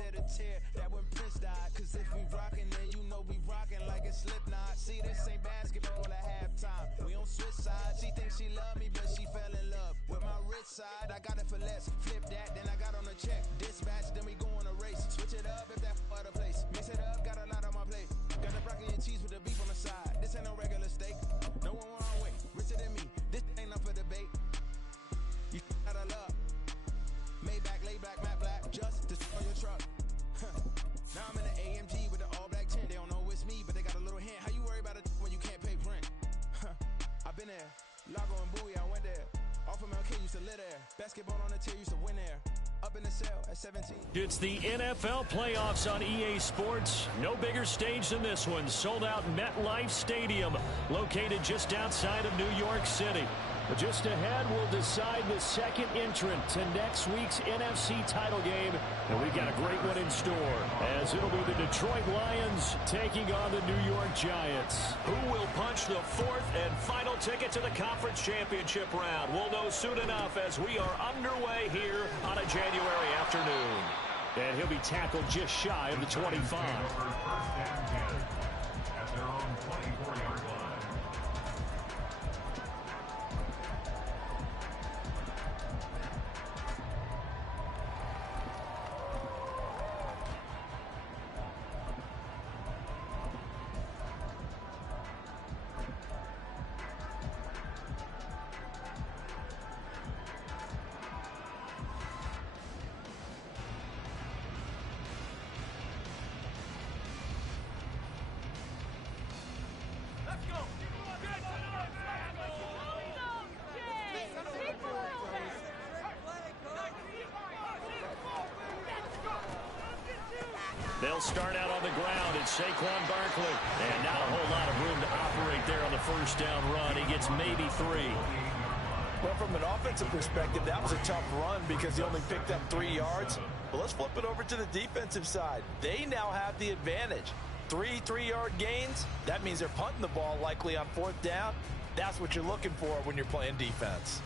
shed a tear. That when Prince died. Cause if we rockin', then you know we rockin' like a Slipknot. See, this ain't basketball at halftime. We on switch sides. She thinks she love me, but she fell in love with my rich side. I got it for less. Flip that, then I got on a check. Dispatch, then we go on a race. Switch it up if that other place. Mix it up, got a lot on my plate. Got the broccoli and cheese with the beef on the side. This ain't no regular steak. No one wrong way. Richer than me. This ain't up for debate. You out of luck. Maybach, lay back, matte black. Just to on your truck. Now I'm in the AMG with the all black tint. They don't know it's me, but they got a little hint. How you worry about it when you can't pay rent? I've been there. Lago and Bowie, I went there. Off of MLK, used to live there. Basketball on the tier, used to win there. Up in the cell at 17. It's the NFL playoffs on EA Sports. No bigger stage than this one. Sold out MetLife Stadium, located just outside of New York City. But just ahead, we'll decide the second entrant to next week's NFC title game. And we've got a great one in store, as it'll be the Detroit Lions taking on the New York Giants. Who will punch the fourth and final ticket to the conference championship round? We'll know soon enough as we are underway here on a January afternoon. And he'll be tackled just shy of the 25. First and 10 at their own 24-yard line. They'll start out on the ground. It's Saquon Barkley. And not a whole lot of room to operate there on the first down run. He gets maybe 3. Well, from an offensive perspective, that was a tough run because he only picked up 3 yards. But let's flip it over to the defensive side. They now have the advantage. 3 3-yard gains. That means they're punting the ball likely on 4th down. That's what you're looking for when you're playing defense.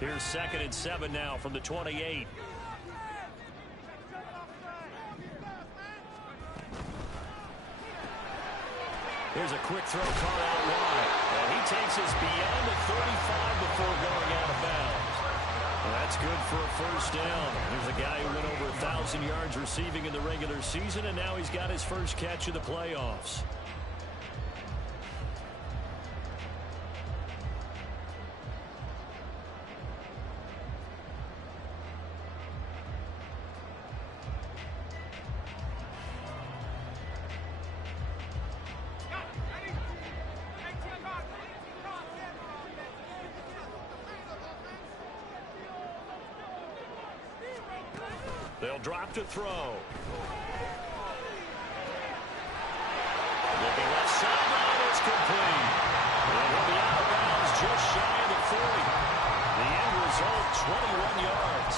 Here's 2nd and 7 now from the 28. Here's a quick throw caught out wide. And he takes us beyond the 35 before going out of bounds. Well, that's good for a first down. There's a guy who went over 1,000 yards receiving in the regular season, and now he's got his first catch of the playoffs. They'll drop to throw. Looking left sideline, it's complete. And he'll be out of bounds just shy of the 40. The end result, 21 yards.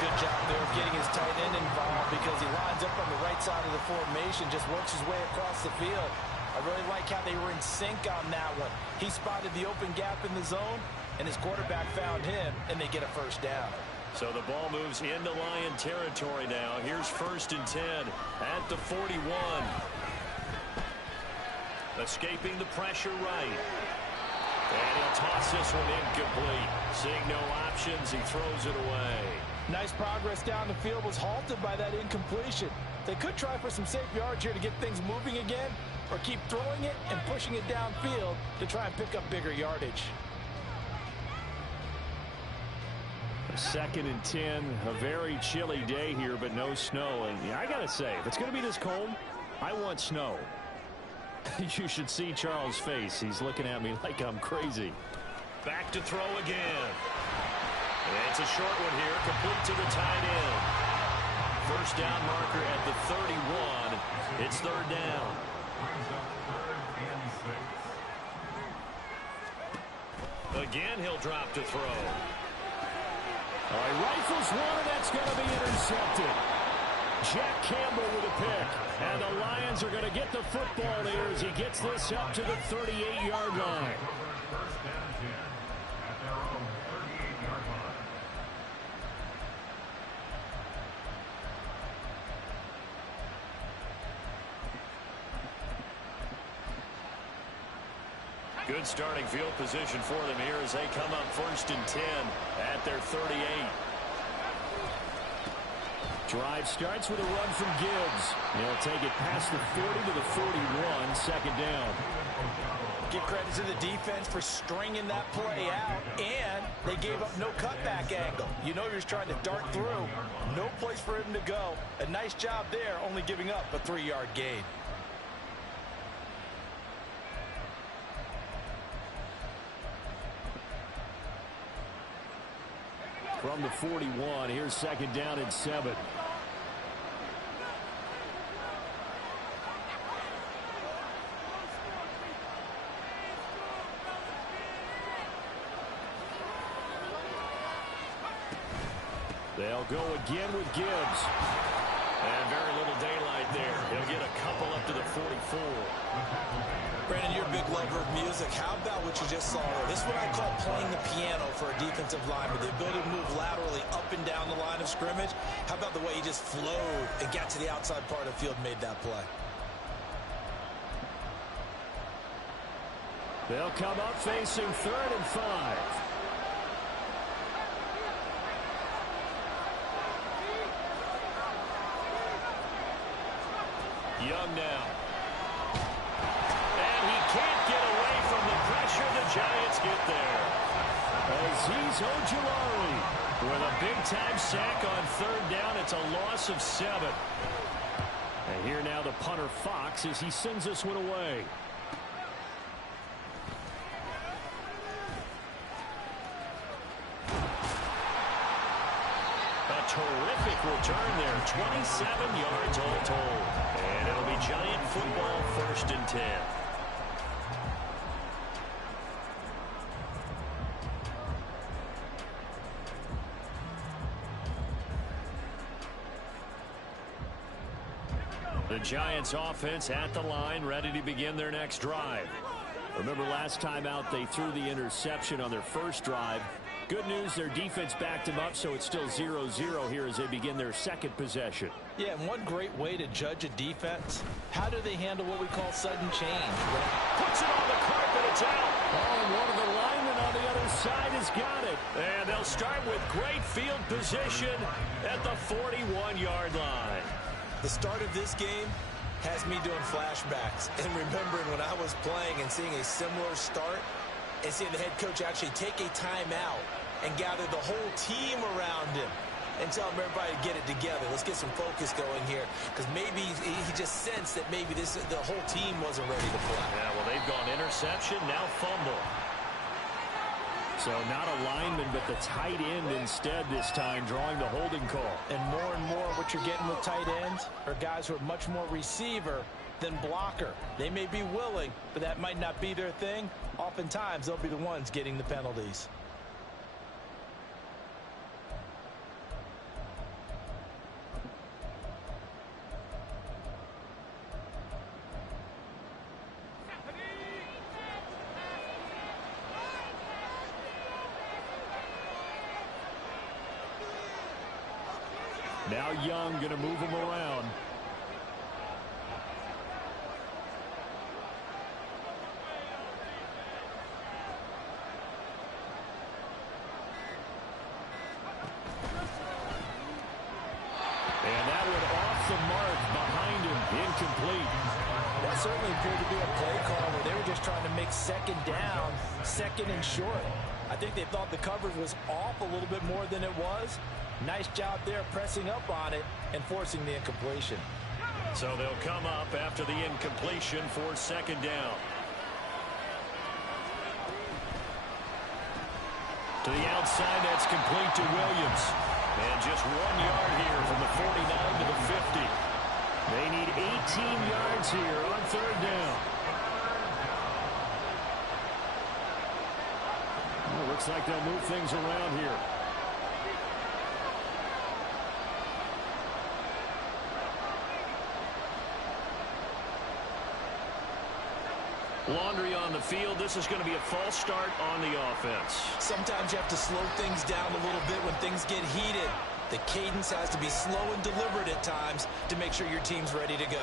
Good job there of getting his tight end involved because he lines up on the right side of the formation, just works his way across the field. I really like how they were in sync on that one. He spotted the open gap in the zone, and his quarterback found him, and they get a first down. So the ball moves into Lion territory now. Here's 1st and 10 at the 41. Escaping the pressure right. And he'll toss this one incomplete. Seeing no options, he throws it away. Nice progress down the field, was halted by that incompletion. They could try for some safe yards here to get things moving again, or keep throwing it and pushing it downfield to try and pick up bigger yardage. 2nd and 10, a very chilly day here, but no snow. And yeah, I got to say, if it's going to be this cold, I want snow. You should see Charles' face. He's looking at me like I'm crazy. Back to throw again. And it's a short one here, complete to the tight end. First down marker at the 31. It's 3rd down. Again, he'll drop to throw. All right, rifles one, and that's going to be intercepted. Jack Campbell with a pick. And the Lions are going to get the football here as he gets this up to the 38-yard line. Good starting field position for them here as they come up 1st and 10 at their 38. Drive starts with a run from Gibbs. He'll take it past the 40 to the 41, 2nd down. Give credit to the defense for stringing that play out, and they gave up no cutback angle. You know he was trying to dart through. No place for him to go. A nice job there, only giving up a 3-yard gain. From the 41, here's 2nd down and 7. They'll go again with Gibbs. And very little daylight there. He'll get a couple up to the 44. Brandon, you're a big lover of music. How about what you just saw there? This is what I call playing the piano for a defensive lineman. The ability to move laterally up and down the line of scrimmage. How about the way he just flowed and got to the outside part of the field and made that play? They'll come up facing 3rd and 5. Young now. And he can't get away from the pressure. The Giants get there. Azeez Ojulari with a big-time sack on 3rd down. It's a loss of 7. And here now the punter Fox as he sends this one away. A terrific return there. 27 yards all told. And it'll be Giant football 1st and 10. The Giants offense at the line, ready to begin their next drive. Remember last time out they threw the interception on their first drive. Good news, their defense backed them up, so it's still 0-0 here as they begin their 2nd possession. Yeah, and one great way to judge a defense, how do they handle what we call sudden change? Puts it on the carpet, it's out. Oh, and one of the linemen on the other side has got it. And they'll start with great field position at the 41-yard line. The start of this game has me doing flashbacks and remembering when I was playing and seeing a similar start and seeing the head coach actually take a timeout and gather the whole team around him and tell him everybody to get it together. Let's get some focus going here, because maybe he just sensed that maybe the whole team wasn't ready to play. Yeah, well, they've gone interception, now fumble. So not a lineman, but the tight end instead this time, drawing the holding call. And more what you're getting with tight ends are guys who are much more receiver than blocker. They may be willing, but that might not be their thing. Oftentimes, they'll be the ones getting the penalties. Now Young going to move him around. And that went off the mark behind him. Incomplete. That certainly appeared to be a play call where they were just trying to make 2nd down, 2nd and short. I think they thought the coverage was off a little bit more than it was. Nice job there pressing up on it and forcing the incompletion. So they'll come up after the incompletion for 2nd down. To the outside, that's complete to Williams. And just 1 yard here from the 49 to the 50. They need 18 yards here on 3rd down. Well, looks like they'll move things around here. Laundry on the field. This is going to be a false start on the offense. Sometimes you have to slow things down a little bit when things get heated. The cadence has to be slow and deliberate at times to make sure your team's ready to go.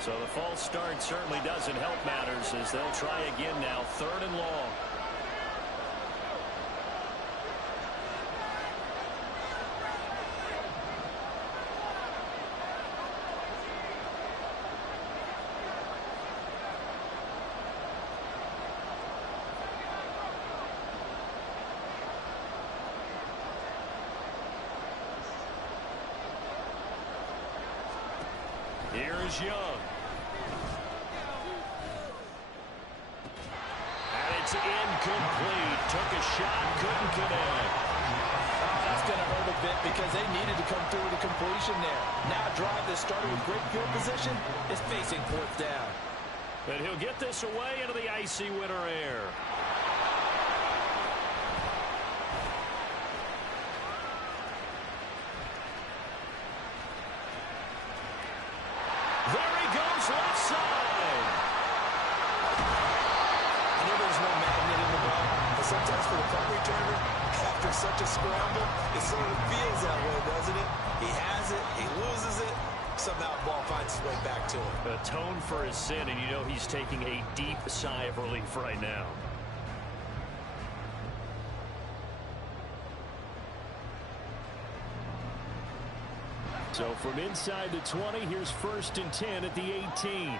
So the false start certainly doesn't help matters as they'll try again now, 3rd and long. Here's Young. And it's incomplete. Took a shot, couldn't connect. Oh, that's going to hurt a bit because they needed to come through with a completion there. Now a drive that started with great field position is facing 4th down. And he'll get this away into the icy winter air. There he goes, left side. I know there's no magnet in the ball, but sometimes for the punt returner, after such a scramble, it sort of feels that way, doesn't it? He has it, he loses it, somehow the ball finds its way back to him. Atone for his sin, and you know he's taking a deep sigh of relief right now. So from inside the 20, here's 1st and 10 at the 18.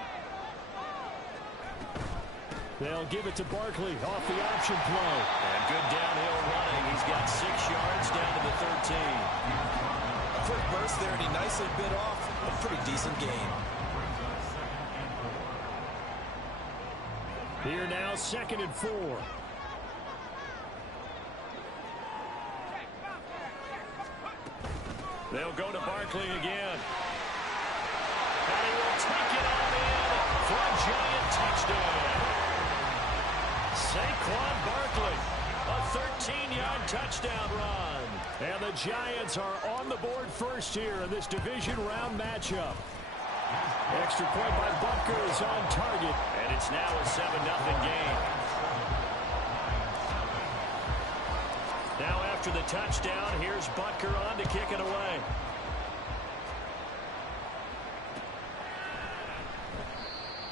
They'll give it to Barkley off the option play. And good downhill running. He's got 6 yards down to the 13. A quick burst there, and he nicely bit off a pretty decent gain. Here now, 2nd and 4. They'll go to Barkley again. And he will take it on in for a giant touchdown. Saquon Barkley, a 13-yard touchdown run. And the Giants are on the board first here in this division round matchup. Extra point by Butker is on target. And it's now a 7-0 game. Now after the touchdown, here's Butker on to kick it away.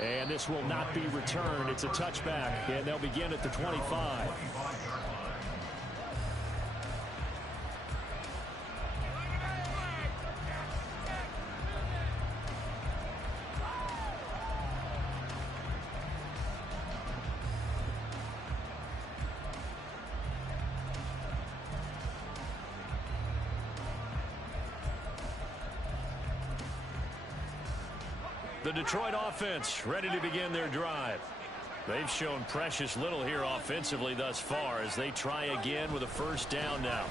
And this will not be returned. It's a touchback, and they'll begin at the 25. The Detroit offense ready to begin their drive. They've shown precious little here offensively thus far as they try again with a 1st down now.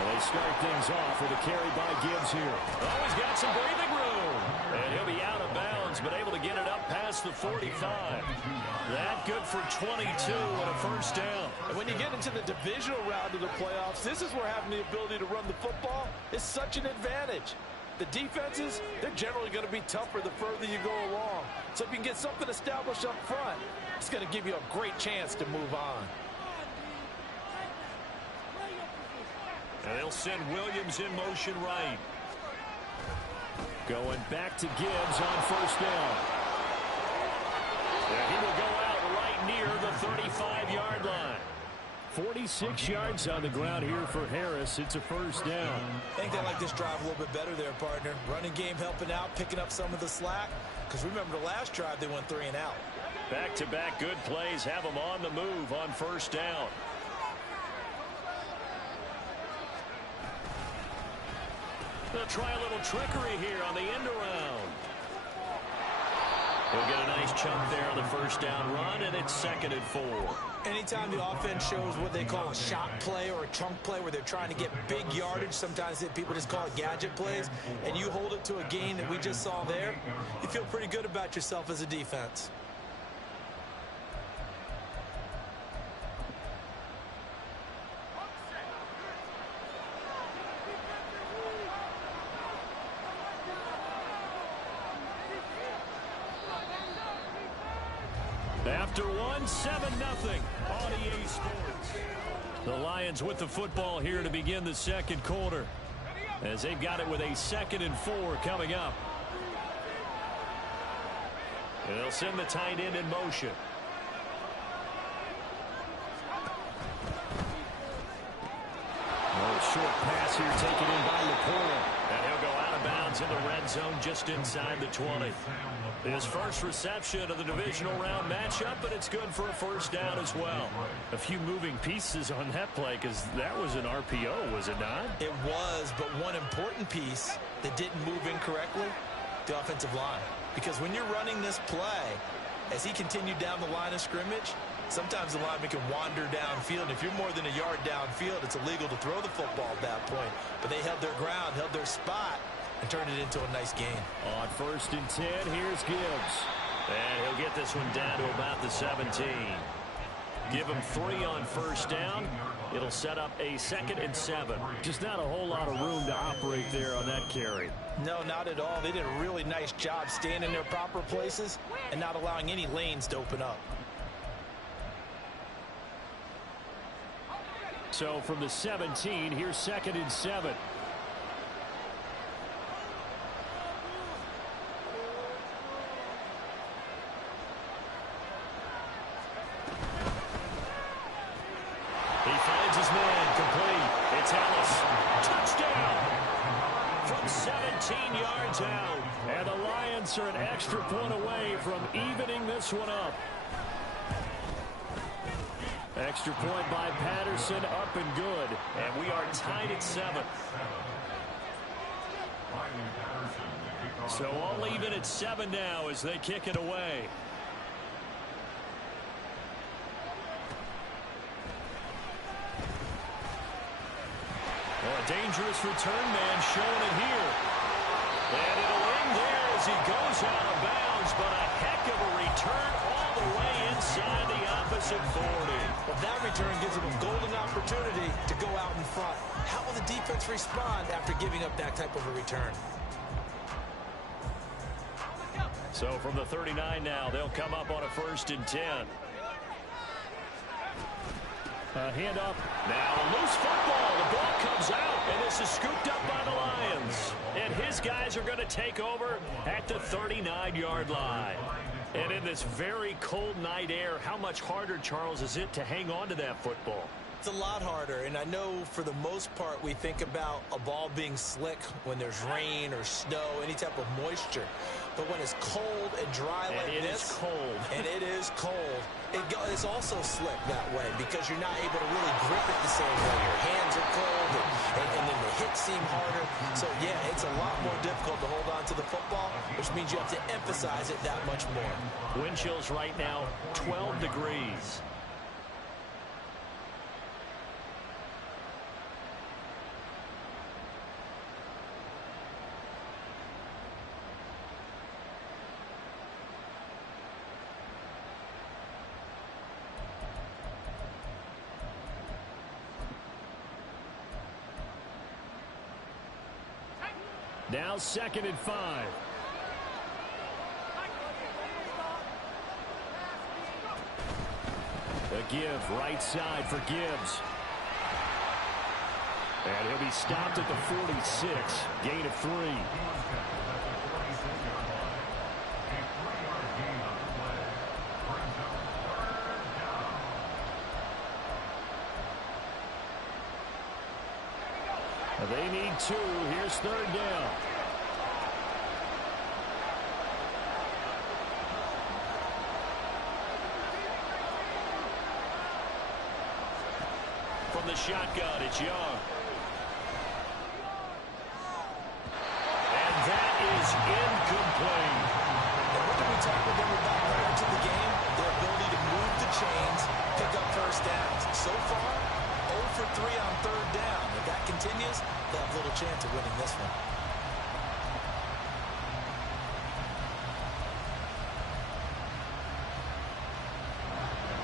And they start things off with a carry by Gibbs here. Oh, he's got some breathing room. And he'll be out of bounds, but able to get it up past the 45. That good for 22 and a 1st down. And when you get into the divisional round of the playoffs, this is where having the ability to run the football is such an advantage. The defenses, they're generally going to be tougher the further you go along. So if you can get something established up front, it's going to give you a great chance to move on. And they'll send Williams in motion right. Going back to Gibbs on 1st down. And he will go out right near the 35-yard line. 46 yards on the ground here for Harris. It's a 1st down. I think they like this drive a little bit better there, partner. Running game helping out, picking up some of the slack. Because remember the last drive, they went 3 and out. Back-to-back good plays have them on the move on 1st down. They'll try a little trickery here on the end around. He'll get a nice chunk there on the 1st down run, and it's 2nd and 4. Anytime the offense shows what they call a shot play or a chunk play where they're trying to get big yardage, sometimes people just call it gadget plays, and you hold it to a gain that we just saw there, you feel pretty good about yourself as a defense. After 7-0 on EA Sports. The Lions with the football here to begin the 2nd quarter, as they've got it with a 2nd and 4 coming up. And they'll send the tight end in motion. Short pass here taken in by Laporta. And he'll go out of bounds in the red zone just inside the 20. His first reception of the divisional round matchup, but it's good for a first down as well. A few moving pieces on that play because that was an RPO, was it not? It was, but one important piece that didn't move incorrectly, the offensive line. Because when you're running this play, as he continued down the line of scrimmage, sometimes the lineman can wander downfield. If you're more than a yard downfield, it's illegal to throw the football at that point. But they held their ground, held their spot, and turned it into a nice gain. On 1st and 10, here's Gibbs. And he'll get this one down to about the 17. Give him 3 on first down. It'll set up a 2nd and 7. Just not a whole lot of room to operate there on that carry. No, not at all. They did a really nice job staying in their proper places and not allowing any lanes to open up. So from the 17, here's 2nd and 7. He finds his man, complete. It's Ellis. Touchdown! From 17 yards out. And the Lions are an extra point away from evening this one up. Extra point by Patterson, up and good. And we are tied at 7. So all even at 7 now as they kick it away. Well, a dangerous return man showing it here. And it'll end there as he goes out of bounds, but a heck of a return all the way inside the opposite 40. Well, that return gives them a golden opportunity to go out in front. How will the defense respond after giving up that type of a return? So from the 39 now, they'll come up on a 1st and 10. Hand up. Now a loose football. The ball comes out, and this is scooped up by the Lions. And his guys are going to take over at the 39-yard line. And in this very cold night air, how much harder, Charles, is it to hang on to that football? It's a lot harder, and I know for the most part we think about a ball being slick when there's rain or snow, any type of moisture. But when it's cold and dry like this, it is cold. And it is cold, it's also slick that way because you're not able to really grip it the same way. Your hands are cold, and then the hits seem harder. So, yeah, it's a lot more difficult to hold on to the football, which means you have to emphasize it that much more. Wind chills right now, 12 degrees. Now 2nd and 5. A give right side for Gibbs. And he'll be stopped at the 46. Gain of 3. They need 2. Here's 3rd down. From the shotgun, it's Young. And that is incomplete. And what did we talk with them about prior to the game? Their ability to move the chains, pick up first downs. So far, 0 for 3 on 3rd down. If that continues, they'll have little chance of winning this one.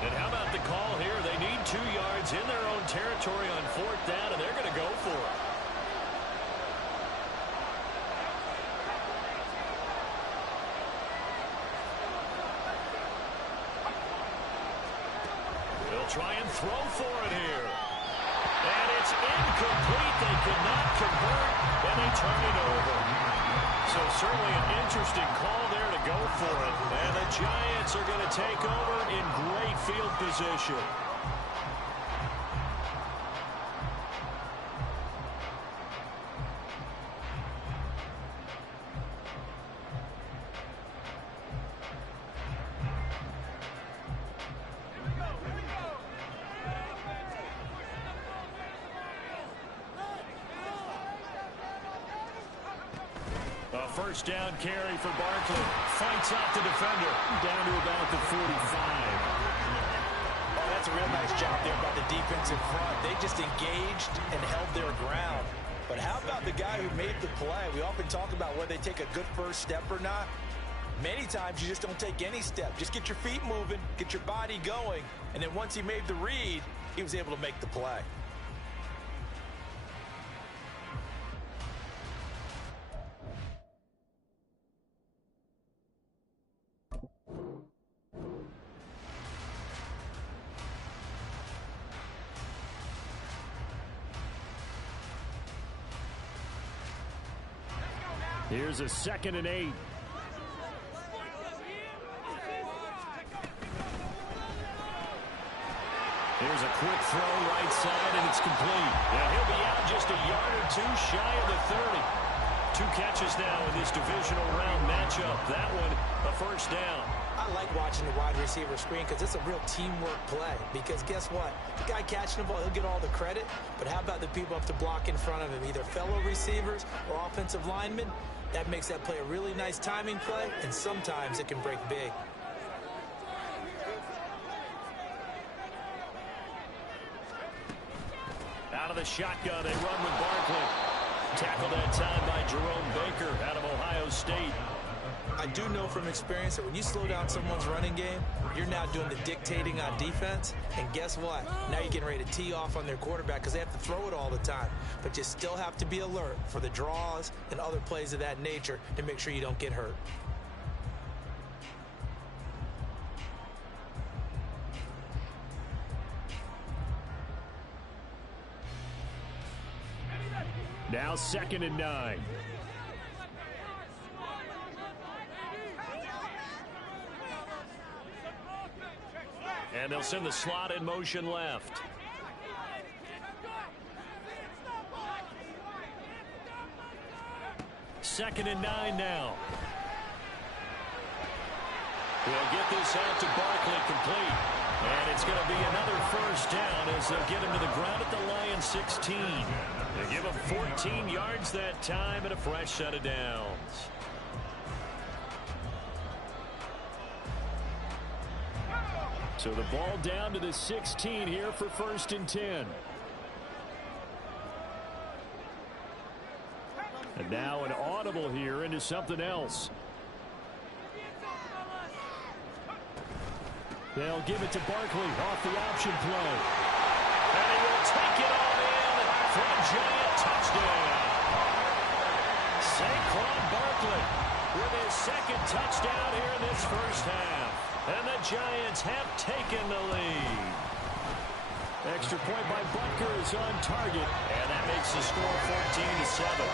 And how about the call here? They need 2 yards in their own territory on 4th down, and they're going to go for it. They'll try and throw for it here. And it's incomplete. They could not convert, and they turn it over. So certainly an interesting call there to go for it. And the Giants are going to take over in great field position. A first down carry for Barkley. Fights off the defender. Down to about the 45. Oh, that's a real nice job there by the defense in front. They just engaged and held their ground. But how about the guy who made the play? We often talk about whether they take a good first step or not. Many times you just don't take any step. Just get your feet moving, get your body going, and then once he made the read, he was able to make the play. Here's a 2nd and 8. Here's a quick throw right side, and it's complete. Yeah, he'll be out just a yard or two shy of the 30. 2 catches now in this divisional round matchup. That one, a first down. I like watching the wide receiver screen because it's a real teamwork play. Because guess what? The guy catching the ball, he'll get all the credit. But how about the people up to block in front of him, either fellow receivers or offensive linemen? That makes that play a really nice timing play, and sometimes it can break big. Out of the shotgun, they run with Barkley. Tackled that time by Jerome Baker out of Ohio State. I do know from experience that when you slow down someone's running game, you're now doing the dictating on defense. And guess what? Now you're getting ready to tee off on their quarterback because they have to throw it all the time. But you still have to be alert for the draws and other plays of that nature to make sure you don't get hurt. Now 2nd and 9. And they'll send the slot in motion left. Second and 9 now. We'll get this out to Barkley, complete. And it's going to be another first down as they'll get him to the ground at the Lions 16. They give him 14 yards that time and a fresh set of downs. So the ball down to the 16 here for 1st and 10. And now an audible here into something else. They'll give it to Barkley off the option play. And he will take it all in for a giant touchdown. Saquon Barkley with his 2nd touchdown here in this first half. And the Giants have taken the lead. Extra point by Butker is on target. And that makes the score 14-7.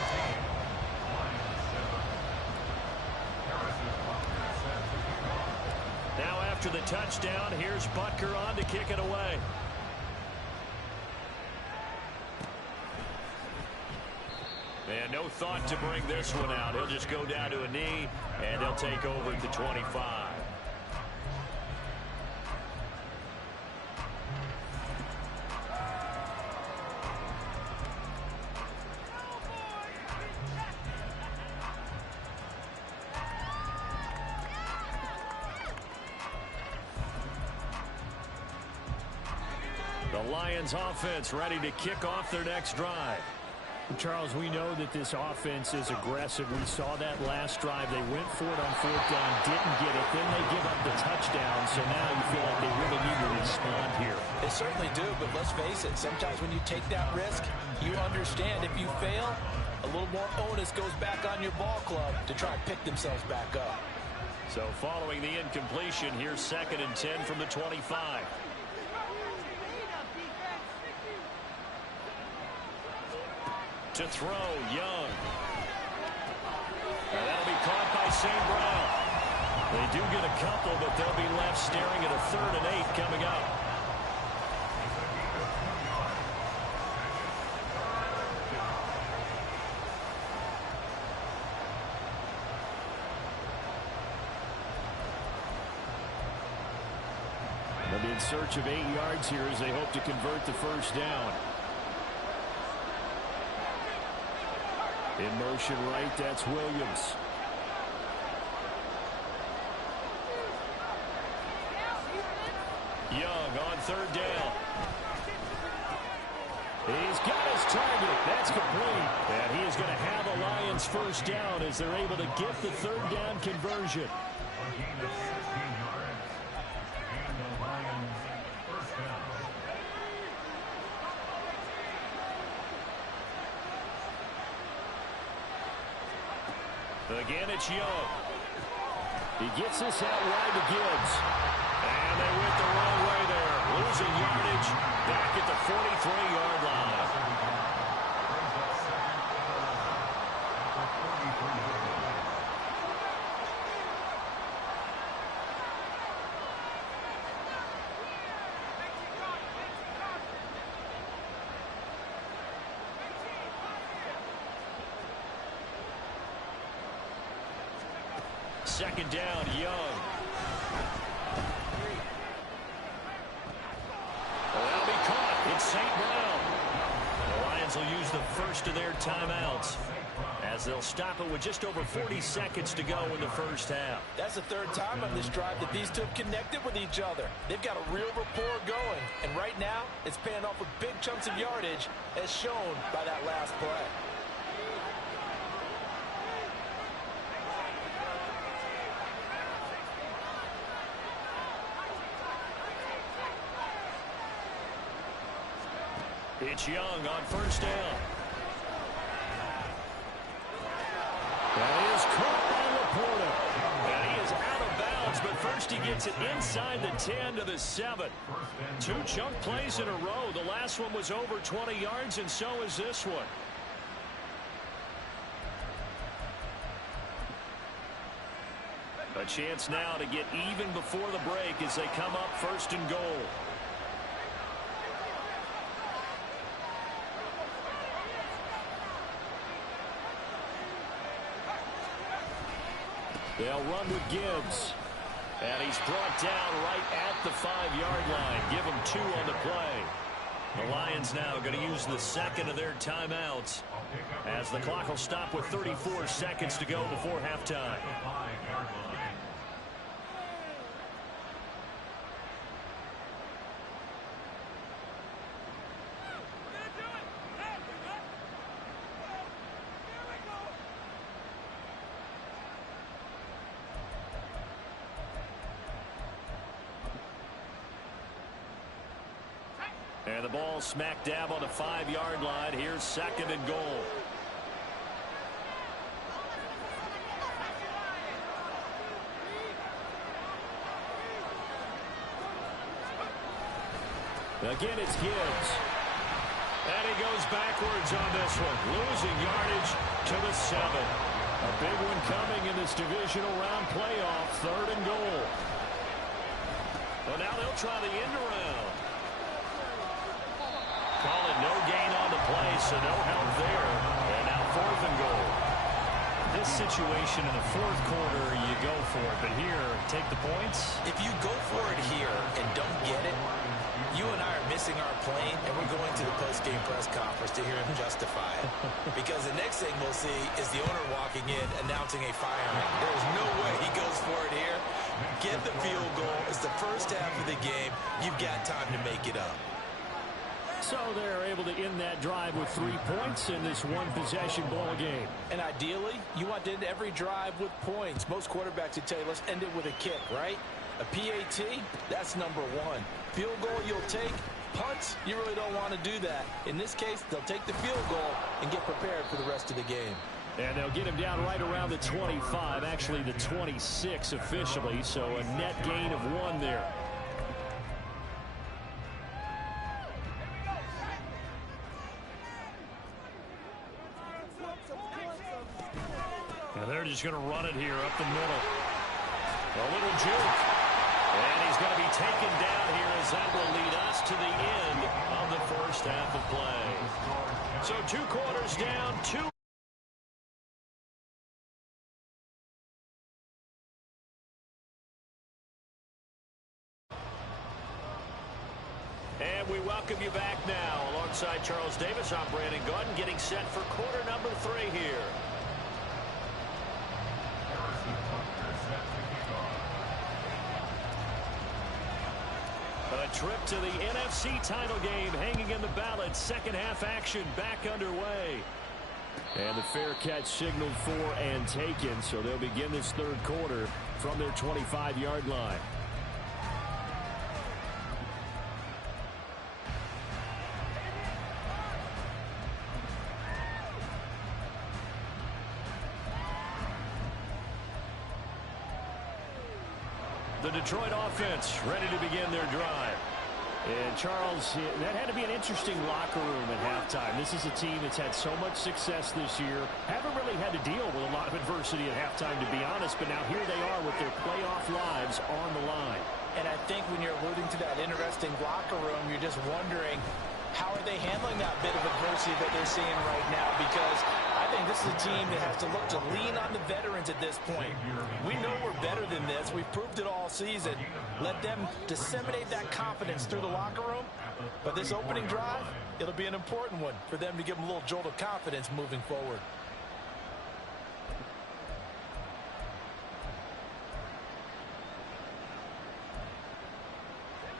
Now after the touchdown, here's Butker on to kick it away. And no thought to bring this one out. He'll just go down to a knee, and they'll take over at the 25. The Lions offense ready to kick off their next drive. Charles, we know that this offense is aggressive. We saw that last drive. They went for it on 4th down, didn't get it. Then they give up the touchdown, so now you feel like they really need to respond here. They certainly do, but let's face it, sometimes when you take that risk, you understand if you fail, a little more onus goes back on your ball club to try and pick themselves back up. So following the incompletion, here's 2nd and 10 from the 25. To throw, Young. And that'll be caught by St. Brown. They do get a couple, but they'll be left staring at a 3rd and 8 coming up. They'll be in search of 8 yards here as they hope to convert the first down. In motion right, that's Williams. Young on 3rd down. He's got his target. That's complete. And he is going to have a Lions first down as they're able to get the 3rd down conversion. Again, it's Young. He gets this out wide to Gibbs. And they went the wrong way there. Losing yardage back at the 43-yard line. Second down, Young. That'll be caught. It's St. Brown. The Lions will use the first of their timeouts as they'll stop it with just over 40 seconds to go in the first half. That's the 3rd time on this drive that these two have connected with each other. They've got a real rapport going. And right now, it's paying off with big chunks of yardage as shown by that last play. It's Young on first down. That is caught by Laporta. And he is out of bounds, but first he gets it inside the 10 to the 7. 2 chunk plays in a row. The last one was over 20 yards, and so is this one. A chance now to get even before the break as they come up 1st and goal. They'll run with Gibbs. And he's brought down right at the 5-yard line. Give him 2 on the play. The Lions now going to use the second of their timeouts as the clock will stop with 34 seconds to go before halftime. And the ball smack dab on the 5-yard line. Here's 2nd and goal. Again, it's Gibbs. And he goes backwards on this one. Losing yardage to the 7. A big one coming in this divisional round playoff. 3rd and goal. Well, now they'll try the end around. Call it no gain on the play, so no help there. And now 4th and goal. This situation in the 4th quarter, you go for it. But here, take the points. If you go for it here and don't get it, you and I are missing our plane, and we're going to the post-game press conference to hear him justify it. Because the next thing we'll see is the owner walking in announcing a firing. There's no way he goes for it here. Get the field goal. It's the first half of the game. You've got time to make it up. So they're able to end that drive with 3 points in this one-possession ball game. And ideally, you want to end every drive with points. Most quarterbacks would tell you, let's end it with a kick, right? A PAT, that's number 1. Field goal you'll take. Punts, you really don't want to do that. In this case, they'll take the field goal and get prepared for the rest of the game. And they'll get him down right around the 25, actually the 26 officially, so a net gain of 1 there. And they're just going to run it here up the middle. A little juke. And he's going to be taken down here as that will lead us to the end of the first half of play. So 2 quarters down, 2. And we welcome you back now. Alongside Charles Davis, I'm Brandon Gaudin, getting set for quarter number 3 here. A trip to the NFC title game hanging in the balance. Second half action back underway. And the fair catch signaled for and taken, so they'll begin this third quarter from their 25-yard line. The Detroit offense ready to begin their drive. And Charles, that had to be an interesting locker room at halftime. This is a team that's had so much success this year. Haven't really had to deal with a lot of adversity at halftime, to be honest. But now here they are with their playoff lives on the line. And I think when you're alluding to that interesting locker room, you're just wondering, how are they handling that bit of adversity that they're seeing right now? Because I think this is a team that has to look to lean on the veterans at this point. We know we're better than this. We've proved it all season. Let them disseminate that confidence through the locker room. But this opening drive, it'll be an important one for them to give them a little jolt of confidence moving forward.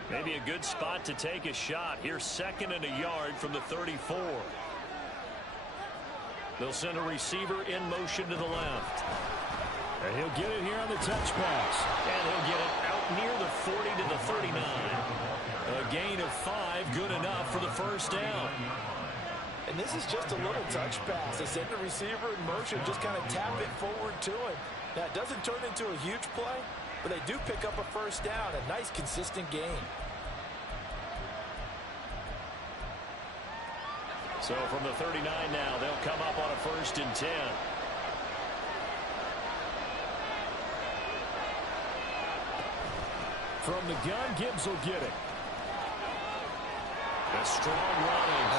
Maybe a good spot to take a shot. Here's 2nd and a yard from the 34. They'll send a receiver in motion to the left. And he'll get it here on the touch pass. And he'll get it out near the 40 to the 39. A gain of 5, good enough for the first down. And this is just a little touch pass. They send the receiver in motion, just kind of tap it forward to him. That doesn't turn into a huge play, but they do pick up a first down. A nice, consistent gain. So from the 39 now, they'll come up on a 1st and 10. From the gun, Gibbs will get it. A strong running.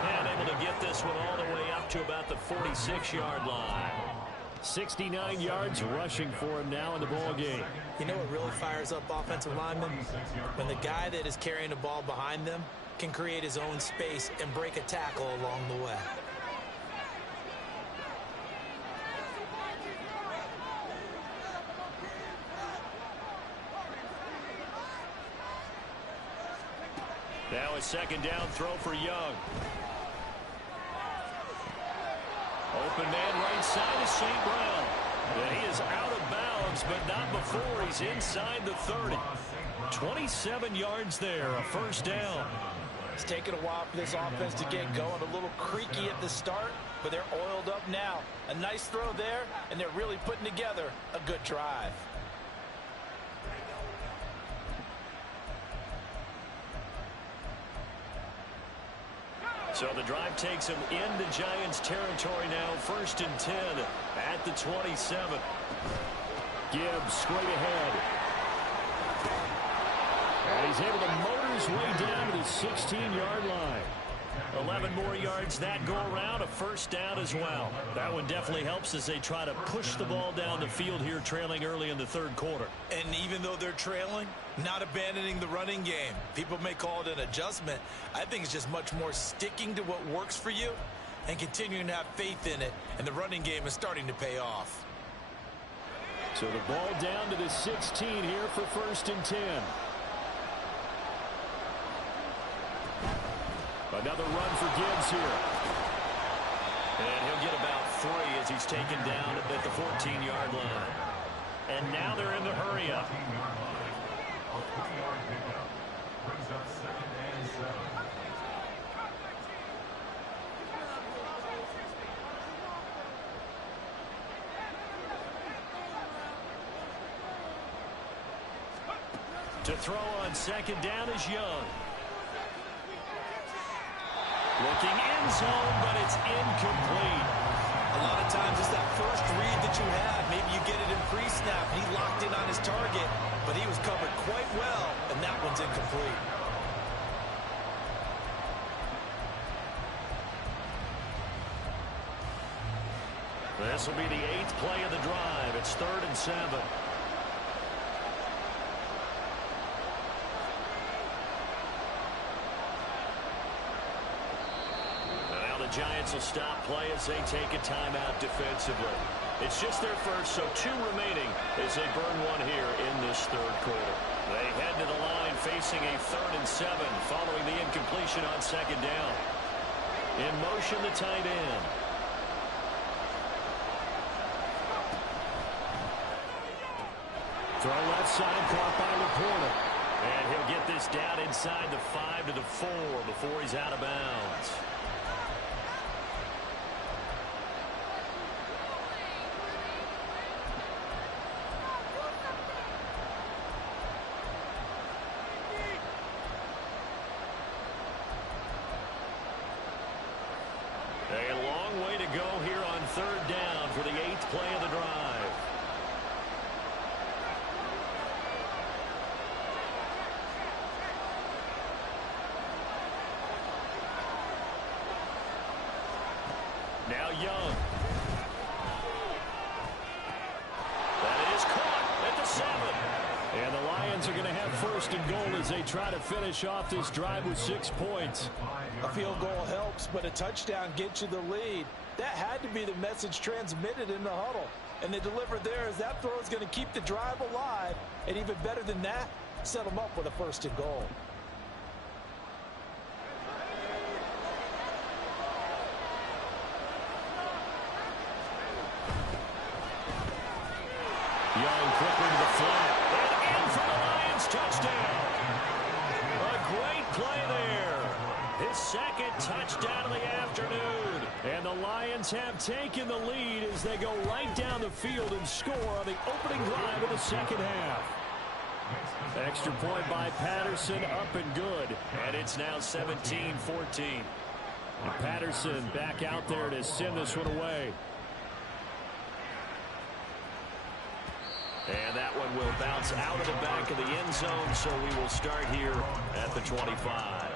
And able to get this one all the way up to about the 46-yard line. 69 yards rushing for him now in the ball game. You know what really fires up offensive linemen? When the guy that is carrying the ball behind them can create his own space and break a tackle along the way. Now a 2nd down throw for Young. Open man right side is St. Brown. And he is out of bounds, but not before he's inside the 30. 27 yards there, a first down. It's taken a while for this offense to get going. A little creaky at the start, but they're oiled up now. A nice throw there, and they're really putting together a good drive. So the drive takes him into Giants territory now. 1st and 10 at the 27. Gibbs straight ahead. And he's able to motor his way down to the 16-yard line. 11 more yards that go around, a first down as well. That one definitely helps as they try to push the ball down the field here, trailing early in the 3rd quarter. And even though they're trailing, not abandoning the running game. People may call it an adjustment. I think it's just much more sticking to what works for you and continuing to have faith in it. And the running game is starting to pay off. So the ball down to the 16 here for 1st and 10. Another run for Gibbs here. And he'll get about 3 as he's taken down at the 14-yard line. And now they're in the hurry up. To throw on 2nd down is Young. Looking end zone, but it's incomplete. A lot of times it's that first read that you have. Maybe you get it in pre-snap. He locked in on his target, but he was covered quite well, and that one's incomplete. This will be the 8th play of the drive. It's 3rd and 7. Now the Giants will stop play as they take a timeout defensively. It's just their first, so 2 remaining as they burn one here in this 3rd quarter. They head to the line facing a 3rd and 7 following the incompletion on 2nd down. In motion, the tight end. Throw left side, caught by Laporta. And he'll get this down inside the 5 to the 4 before he's out of bounds. A long way to go here on 3rd down for the 8th play of the drive. Now Young. That is caught at the 7. And the Lions are going to have 1st and goal as they try to finish off this drive with 6 points. A field goal helps, but a touchdown gets you the lead. That had to be the message transmitted in the huddle. And they delivered there as that throw is going to keep the drive alive. And even better than that, set them up with a 1st and goal. Young quickly to the flat. And in for the Lions touchdown. A great play there. His 2nd touchdown of the afternoon. And the Lions have taken the lead as they go right down the field and score on the opening drive of the 2nd half. Extra point by Patterson, up and good. And it's now 17-14. And Patterson back out there to send this one away. And that one will bounce out of the back of the end zone, so we will start here at the 25.